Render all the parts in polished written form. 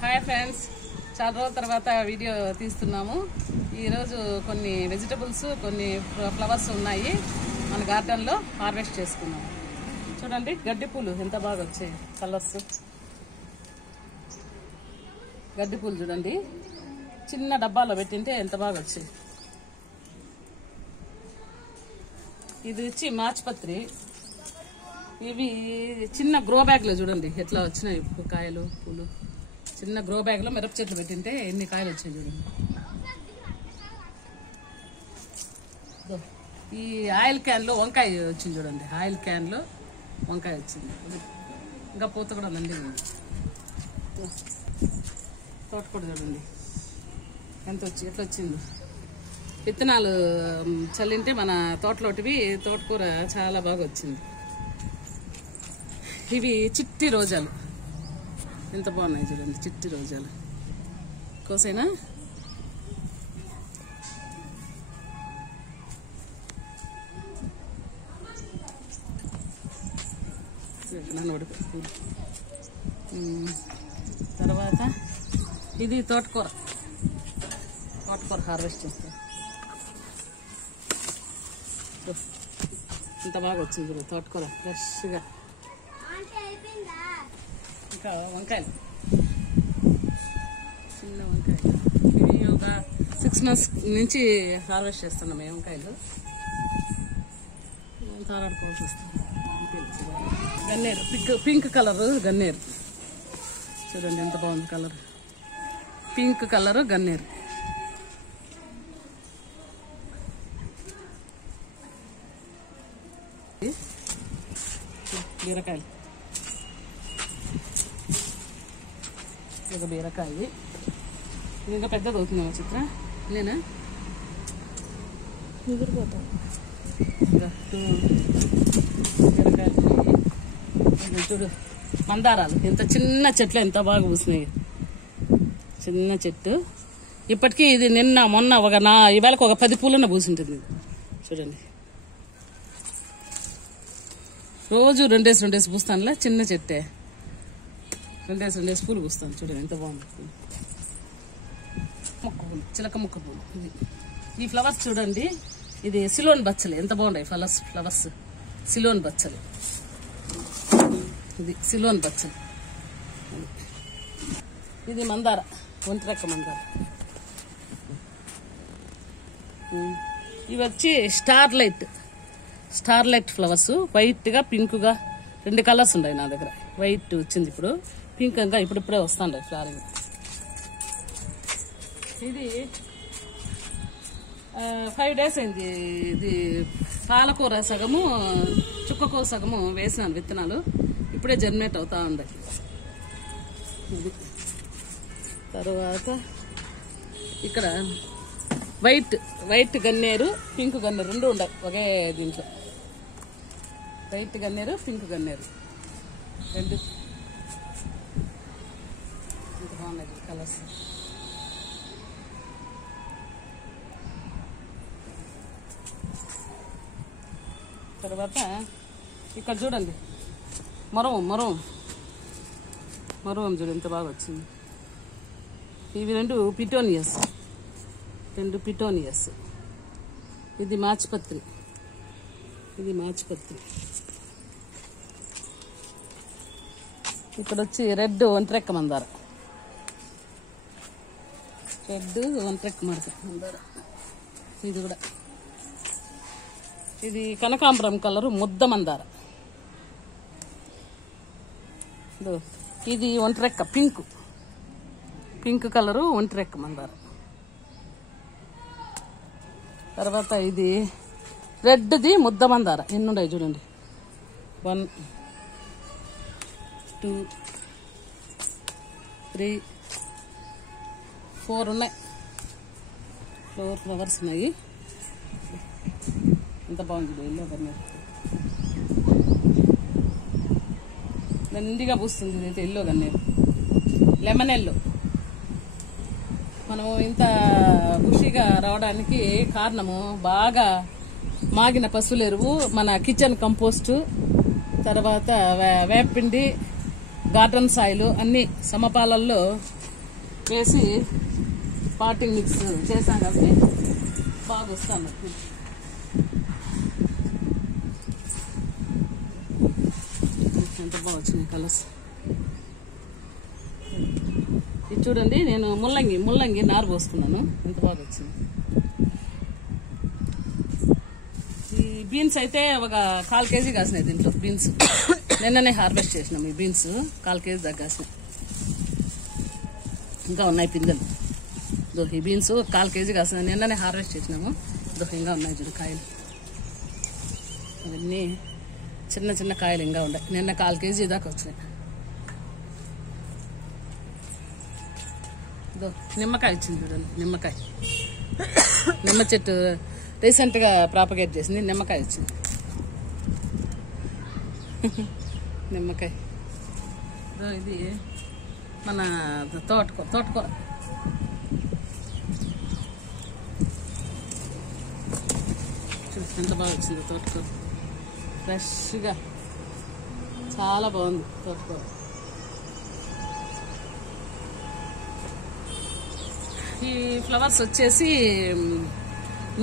Hi friends, చాలా రోజుల తర్వాత వీడియో తీస్తున్నాము. ఈరోజు కొన్ని వెజిటబుల్స్, కొన్ని ఫ్లవర్స్ ఉన్నాయి మన గార్డెన్లో, హార్వెస్ట్ చేసుకున్నాము. చూడండి గడ్డి పూలు ఎంత బాగా వచ్చాయి, కలర్స్. గడ్డి పూలు చూడండి, చిన్న డబ్బాలో పెట్టింటే ఎంత బాగా వచ్చాయి. ఇది వచ్చి మార్చిపత్రి. ఇవి చిన్న గ్రో బ్యాగ్లో చూడండి ఎట్లా వచ్చినాయి కాయలు, పూలు. చిన్న గ్రో బ్యాగ్లో మిరప చెట్లు పెట్టింటే ఎన్ని కాయలు వచ్చాయి చూడండి. ఈ ఆయిల్ క్యాన్లో వంకాయ వచ్చింది చూడండి, ఆయిల్ క్యాన్లో వంకాయ వచ్చింది. ఇంకా పూత కూడా నంది. తోట కూడా చూడండి ఎట్లా వచ్చింది. విత్తనాలు చల్లింటే మన తోటలోటివి, తోటకూర చాలా బాగా వచ్చింది. ఇవి చిట్టి రోజాలు ఎంత బాగున్నాయి చూడండి, చిట్టి రోజాలు. కోసైనా తర్వాత ఇది తోటకూర హార్వెస్ట్ చేస్తాం. ఇంత బాగా వచ్చింది చూడు తోటకూర ఫ్రెష్గా. ఇంకా వంకాయలు, చిన్న వంకాయలు. ఇవి ఒక 6 months నుంచి హార్వెస్ట్ చేస్తున్నాం ఈ వంకాయలు. తారాడుకోవాల్సి వస్తుంది. గన్నేరు, పింక్ కలరు గన్నేరు చూడండి ఎంత బాగుంది కలర్. పింక్ కలరు గన్నేరు. బీరకాయలు, ఒక బీరకాయ. ఇది ఇంకా పెద్దది అవుతుందేమో చిత్ర, నేనా ఎగిరిపోతా. బీరకాయలు చూడు, మందారాలు ఎంత చిన్న చెట్లు ఎంత బాగా పూసినాయి. చిన్న చెట్టు. ఇప్పటికీ ఇది నిన్న మొన్న ఇవాళకి ఒక 10 పూలన్న పూసింటుంది చూడండి. రోజు 2 డేస్ పూస్తానులే, చిన్న చెట్టే. 2 డేస్ పూలు పూస్తాను చూడండి ఎంత బాగుంది. మొక్క పూలు, చిలక మొక్క పూలు. ఇది ఈ ఫ్లవర్స్ చూడండి, ఇది సిలోన్ బచ్చలి. ఎంత బాగున్నాయి ఫ్లవర్స్. సిలోన్ బచ్చలి, ఇది సిలోన్ బచ్చలి. ఇది మందార, ఒంటిరెక్క మందార. ఇవి వచ్చి స్టార్లైట్ ఫ్లవర్స్. వైట్గా పింక్గా 2 కలర్స్ ఉన్నాయి నా దగ్గర. వైట్ వచ్చింది ఇప్పుడు, పింక్ ఇంకా ఇప్పుడిప్పుడే వస్తాండే ఫ్లవరింగ్. ఇది 5 days అయింది. ఇది పాలకూర సగము, చుక్కకూర సగము వేసినాను విత్తనాలు. ఇప్పుడే జర్మినేట్ అవుతా ఉంది. ఇది తర్వాత ఇక్కడ వైట్ గన్నేరు, పింక్ గన్నేరు 2 ఉండవు ఒకే దీంట్లో. వైట్ గన్నేరు, పింక్ గన్నేరు 2 ఇంత బాగున్నాయి కలర్స్. తర్వాత ఇక్కడ చూడండి మరవం చూడు ఎంత బాగా వచ్చింది. ఇవి 2 పిటోనియస్. ఇది మార్చిపత్రి. ఇక్కడ వచ్చి రెడ్ ఒంటరెక్క మందార. ఇది కూడా, ఇది కనకాంబరం కలరు ముద్ద మందార. ఇది ఒంటరెక్క పింక్ కలరు ఒంటరెక్క మందార. తర్వాత ఇది రెడ్ది ముద్ద మందార. ఎన్ని ఉన్నాయి చూడండి, 1 2 3 4 ఉన్నాయి. 4 ఫ్లవర్స్ ఉన్నాయి. ఎంత బాగుంది ఎల్లో గన్నేరు. దండిగా పూస్తుంది. ఇదైతే ఎల్లో గన్నేరు, లెమన్ ఎల్లో. మనం ఇంత ఖుషిగా రావడానికి కారణము బాగా మాగిన పశువుల ఎరువు, మన కిచెన్ కంపోస్ట్, తర్వాత వేపిండి, గార్డెన్ సాయిల్ అన్ని సమపాలల్లో వేసి పాటింగ్ మిక్స్ చేసాం కాబట్టి బాగా వస్తాను. ఎంత బాగా వచ్చినాయి కలర్స్. ఇది చూడండి, నేను ముల్లంగి నారు పోసుకున్నాను, ఎంత బాగా వచ్చింది. ఈ బీన్స్ అయితే ఒక 1/4 kg కాసినాయి దీంట్లో. బీన్స్ నిన్ననే హార్వెస్ట్ చేసినాము. ఈ బీన్స్ 1/4 kg దాకా కాసినాయి, ఇంకా ఉన్నాయి పిందెలు. ఈ బీన్స్ 1/4 kg కాసినాయి, నిన్ననే హార్వెస్ట్ చేసినాము. ఇంకా ఉన్నాయి చూడు కాయలు, అవన్నీ చిన్న చిన్న కాయలు ఇంకా ఉన్నాయి. నిన్న 1/4 kg దాకా వచ్చినాయి. నిమ్మకాయ వచ్చింది చూడండి, నిమ్మ చెట్టు రీసెంట్గా ప్రాపగేట్ చేసింది. నిమ్మకాయ వచ్చింది, నిమ్మకాయ. ఇది మన తోటకూర. ఎంత బాగా వచ్చింది తోటకూర, ఫ్రెష్గా, చాలా బాగుంది తోటకూర. ఈ ఫ్లవర్స్ వచ్చేసి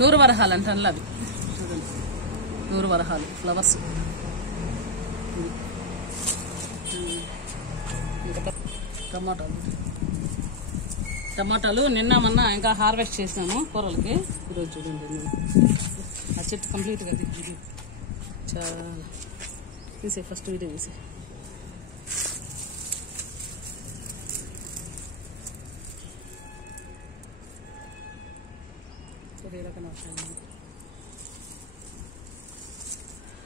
100 వరహాలు అంటాను. అవి చూడండి, 100 వరహాలు ఫ్లవర్స్. టమాటాలు నిన్న మొన్న ఇంకా హార్వెస్ట్ చేసినాము కూరలకి. ఈరోజు చూడండి, ఆ చెట్టు కంప్లీట్గా చాలా తీసే, ఫస్ట్ వీడియో తీసే.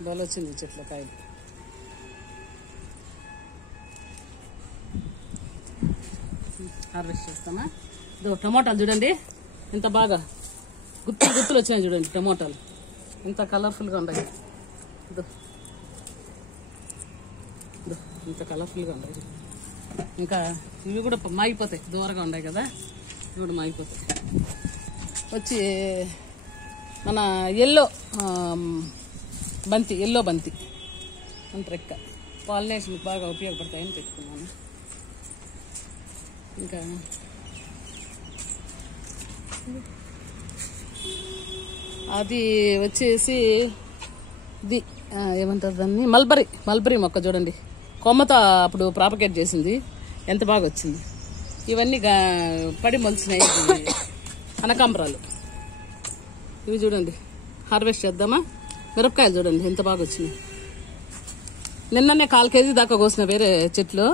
బాగా వచ్చింది చెట్ల కాయలు. హార్వెస్ట్ చేస్తామా. టమోటాలు చూడండి ఎంత బాగా గుత్తులు వచ్చినాయి. చూడండి టమోటాలు ఎంత కలర్ఫుల్గా ఉన్నాయి. ఇంత కలర్ఫుల్గా ఉన్నాయి. ఇంకా ఇవి కూడా మాగిపోతాయి, దూరంగా ఉన్నాయి కదా, ఇవి కూడా మాగిపోతాయి. వచ్చి మన ఎల్లో బంతి అంతరెక్క పాలినేషన్కి బాగా ఉపయోగపడతాయని పెట్టుకున్నాను. ఇంకా అది వచ్చేసి ఇది ఏమంటారు దాన్ని, మల్బరీ మొక్క. చూడండి కొమ్మతో అప్పుడు ప్రాపగేట్ చేసింది, ఎంత బాగా వచ్చింది. ఇవన్నీ పడి మొలిచినాయి కనకాంబరాలు. ఇవి చూడండి హార్వెస్ట్ చేద్దామా. మిరపకాయలు చూడండి ఎంత బాగా వచ్చినాయి. నిన్ననే 1/4 kg దాకా కోసిన వేరే చెట్లు.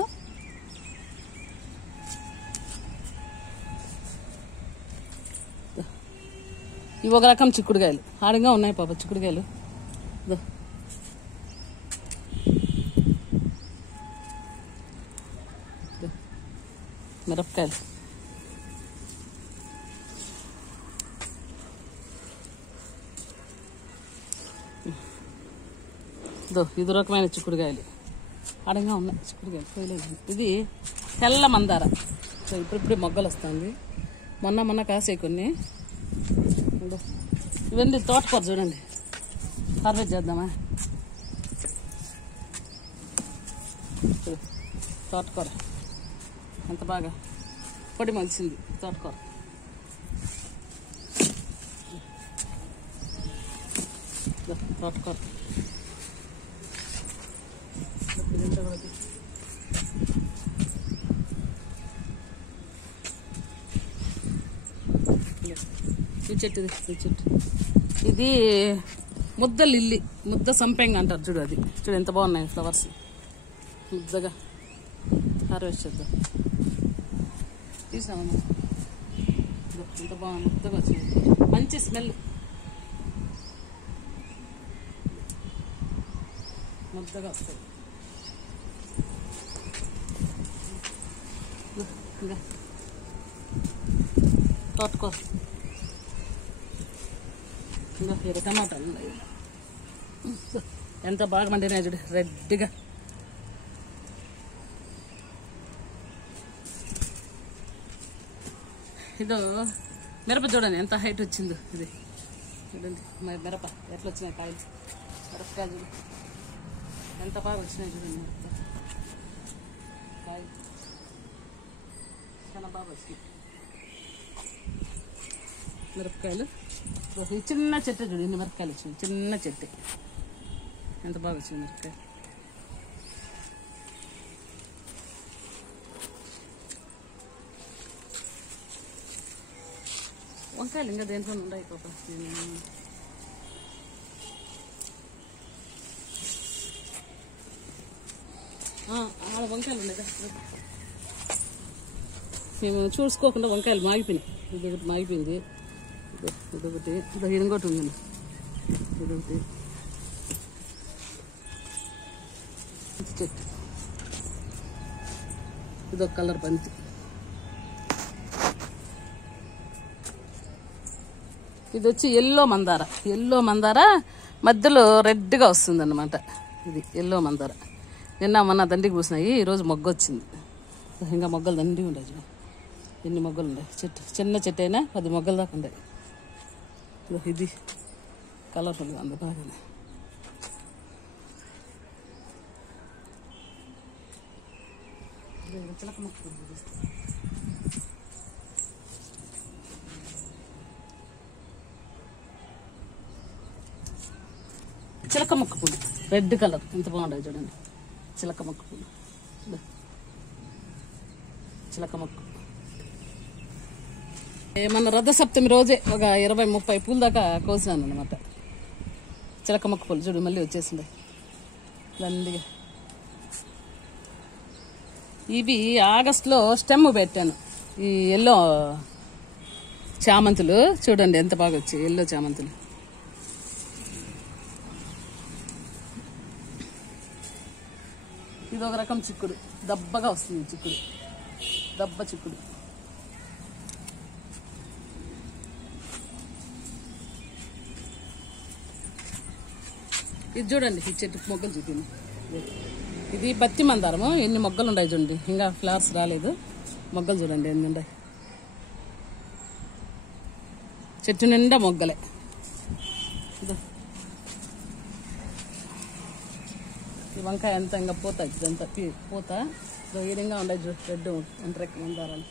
ఇవి ఒక రకం చిక్కుడుకాయలు, ఆడంగా ఉన్నాయి పాప చిక్కుడుకాయలు. మిరపకాయలు ఇది రకమైన చిక్కుడుకాయలు, ఆడంగా ఉన్నాయి చిక్కుడుకాయలు, పోయలేదు. ఇది తెల్ల మందార. సో ఇప్పుడు మొగ్గలు వస్తుంది. మొన్న కాసే కొన్ని. ఇవన్నీ తోటకూర చూడండి, హార్వెస్ట్ చేద్దామా. తోటకూర ఎంత బాగా పొడి మొలిసింది తోటకూర. ఈ చెట్టు ఇది ముద్ద లిల్లీ, ముద్ద సంపెంగ అంటారు చూడు. అది చూడు ఎంత బాగున్నాయి ఫ్లవర్స్, ముద్దగా. హార్వెస్ట్ చేద్దాం. తీసామమ్మా, ఎంత బాగుంది, ముద్దగా వచ్చింది, మంచి స్మెల్, ముద్దగా వస్తుంది. ఇంకా తోటకూర, ఇంకా టమాటాలు ఉన్నాయి. ఎంత బాగా మండినాయి చూడు, రెడ్గా. ఇదో మిరప చూడండి ఎంత హైట్ వచ్చిందో. ఇది చూడండి మిరప ఎట్లా వచ్చినాయి కాయలు, మిరపకాయలు చూడు ఎంత బాగా వచ్చినాయి చూడండి. కాయలు చాలా బాగా వచ్చినాయి మిరపకాయలు. ఈ చిన్న చెట్టు చూడు, ఇన్ని మిరపకాయలు వచ్చినాయి, చిన్న చెట్టు ఎంత బాగా వచ్చింది మిరపకాయ. వంకాయలు ఇంకా దేంట్లో ఉన్నాయి పాప, వంకాయలు ఉన్నాయి కదా. మేము చూసుకోకుండా వంకాయలు మాగిపోయినాయి. ఇది ఒకటి మాగిపోయింది, ఇదొకటి, ఇంకోటి ఉందండి, ఇదొకటి చెట్టు, ఇదొక కలర్ బంతి. ఇది వచ్చి ఎల్లో మందార మధ్యలో రెడ్గా వస్తుంది అన్నమాట. ఇది ఎల్లో మందార. నిన్న మొన్న దండికి పూసినాయి, ఈరోజు మొగ్గ వచ్చింది. ఇంకా మొగ్గలు దండి ఉండేది, ఎన్ని మొగ్గలు ఉన్నాయి. చెట్టు చిన్న చెట్టు అయినా 10 మొగ్గలు దాకా ఉండే. ఇది కలర్ఫుల్గా ఉంది బాగానే. చిలక మొక్క పూలు రెడ్ కలర్ ఎంత బాగుంటుంది చూడండి. చిలక మొక్క పూలు, చిలక మొక్క. మన రథసప్తమి రోజే ఒక 20-30 పూలు దాకా కోసినాను అనమాట. చిలక మొక్క పూలు చూడు మళ్ళీ వచ్చేసింది దండిగా. ఇవి ఆగస్టులో స్టెమ్ పెట్టాను. ఈ ఎల్లో చామంతులు చూడండి ఎంత బాగా వచ్చాయి, ఎల్లో చామంతులు. ఇది ఒక రకం చిక్కుడు, దబ్బగా వస్తుంది చిక్కుడు, దబ్బ చిక్కుడు. ఇది చూడండి, ఈ చెట్టు మొగ్గలు చూపింది. ఇది బత్తి మందారము, ఎన్ని మొగ్గలు ఉన్నాయి చూడండి. ఇంకా ఫ్లవర్స్ రాలేదు, మొగ్గలు చూడండి ఎన్ని ఉన్నాయి. చెట్టు నిండా మొగ్గలే. ఈ వంకాయ అంతా ఇంకా పోతా, ఇదంతా పూత ఈ విధంగా ఉండే రెడ్ ఒంటరెక్క మందారాలు.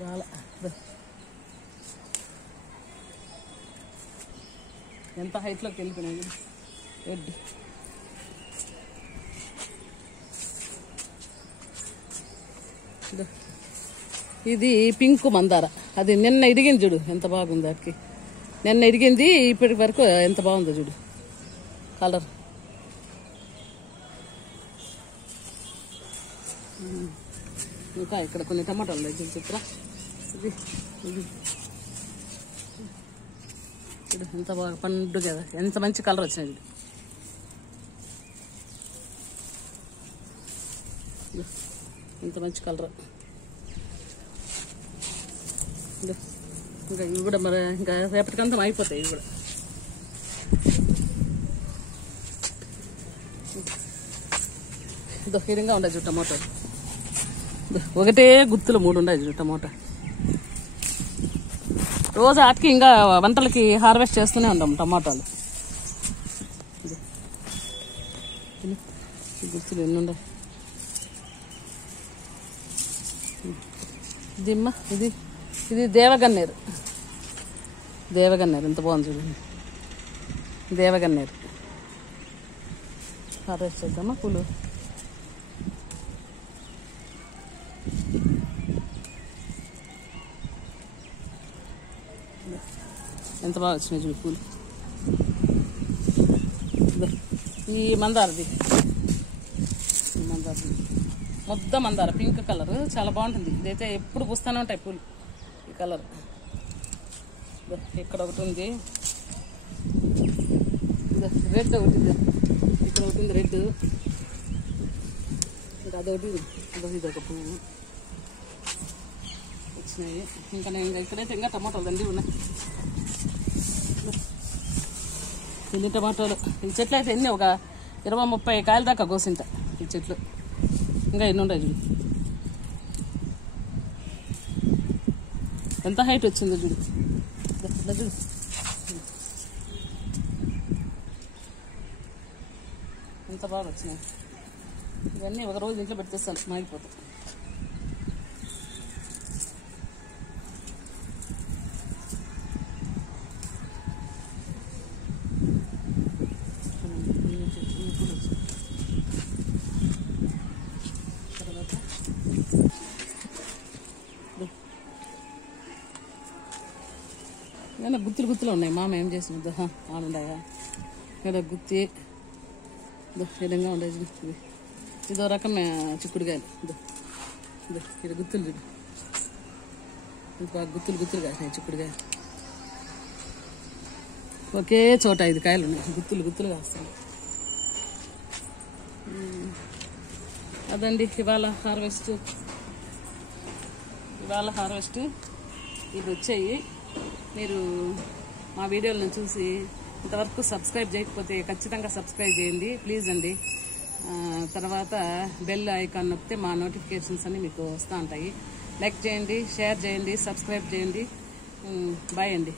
రాల ఎంత హైట్లోకి వెళ్ళిపోయినాయి రెడ్. ఇది పింక్ మందార, అది నిన్న ఇడిగింది చూడు ఎంత బాగుంది. దానికి నిన్న ఇడిగింది, ఇప్పటి వరకు ఎంత బాగుందో చూడు కలర్. ఇంకా ఇక్కడ కొన్ని టమాటాలు ఉన్నాయి చిత్ర. ఇది ఇది చూడు ఎంత బాగా పండు కదా, ఎంత మంచి కలర్ వచ్చినాయి. ఎంత మంచి కలర్. ఇంకా ఇవి కూడా మరి ఇంకా రేపటికంతా అయిపోతాయి. ఇవి కూడా హీరంగా ఉండదు చూడు టమోటా. ఒకటే గుత్తులు 3 ఉన్నాయి చూడు టమోటా. రోజు ఆటికి ఇంకా వంటలకి హార్వెస్ట్ చేస్తూనే ఉంటాం టమాటాలు. గుర్తులు ఎన్ని ఉన్నాయి. దిమ్మ ఇది ఇది దేవగన్నేరు. ఎంత బాగుంది చూడండి. దేవగన్నేరు హార్వెస్ట్ చేద్దామా పూలు. ఎంత బాగా వచ్చినాయి చూడు పూలు. ఈ మందారది, మొత్తం మందార పింక్ కలర్ చాలా బాగుంటుంది. ఇదైతే ఎప్పుడు పూస్తూనే ఉంటాయి పూలు ఈ కలర్. ఇక్కడ ఒకటి ఉంది రెడ్, ఒకటి ఇక్కడ ఒకటి ఉంది రెడ్, ఇంకా అదొకటి ఇదొక పువ్వు వచ్చినాయి. ఇంకా నేను ఇక్కడైతే ఇంకా టమాటాలు దండి ఉన్నాయి. ఎన్ని టమాటాలు ఈ చెట్లు అయితే ఎన్ని ఒక 20-30 కాయల దాకా కోసింట ఈ చెట్లు. ఇంకా ఎన్ని ఉన్నాయి చూడు, ఎంత హైట్ వచ్చిందో చూడు. చూడు ఎంత బాగా వచ్చినాయి. ఇవన్నీ ఒక రోజు ఇంట్లో పెట్టేస్తాను, మాగిపోతాయి. ఏమైనా గుత్తులు గుత్తులు ఉన్నాయి. మామ ఏం చేసింది ఆడుండగా ఇక్కడ గుత్తి విధంగా ఉండేది. ఇదో రకమే చిక్కుడుకాయలు. ఇక్కడ గుత్తులు చూడు, బాగా గుత్తులు గుత్తులు కాసినాయి చిక్కుడుకాయలు. ఒకే చోట 5 కాయలు ఉన్నాయి, గుత్తులు గుత్తులు కాస్తాయి. అదండి ఇవాళ హార్వెస్ట్. ఇది వచ్చాయి. మీరు మా వీడియోలను చూసి ఇంతవరకు సబ్స్క్రైబ్ చేయకపోతే ఖచ్చితంగా సబ్స్క్రైబ్ చేయండి ప్లీజ్ అండి. తర్వాత బెల్ ఐకాన్ నొక్కితే మా నోటిఫికేషన్స్ అన్నీ మీకు వస్తూ ఉంటాయి. లైక్ చేయండి, షేర్ చేయండి, సబ్స్క్రైబ్ చేయండి. బాయ్ అండి.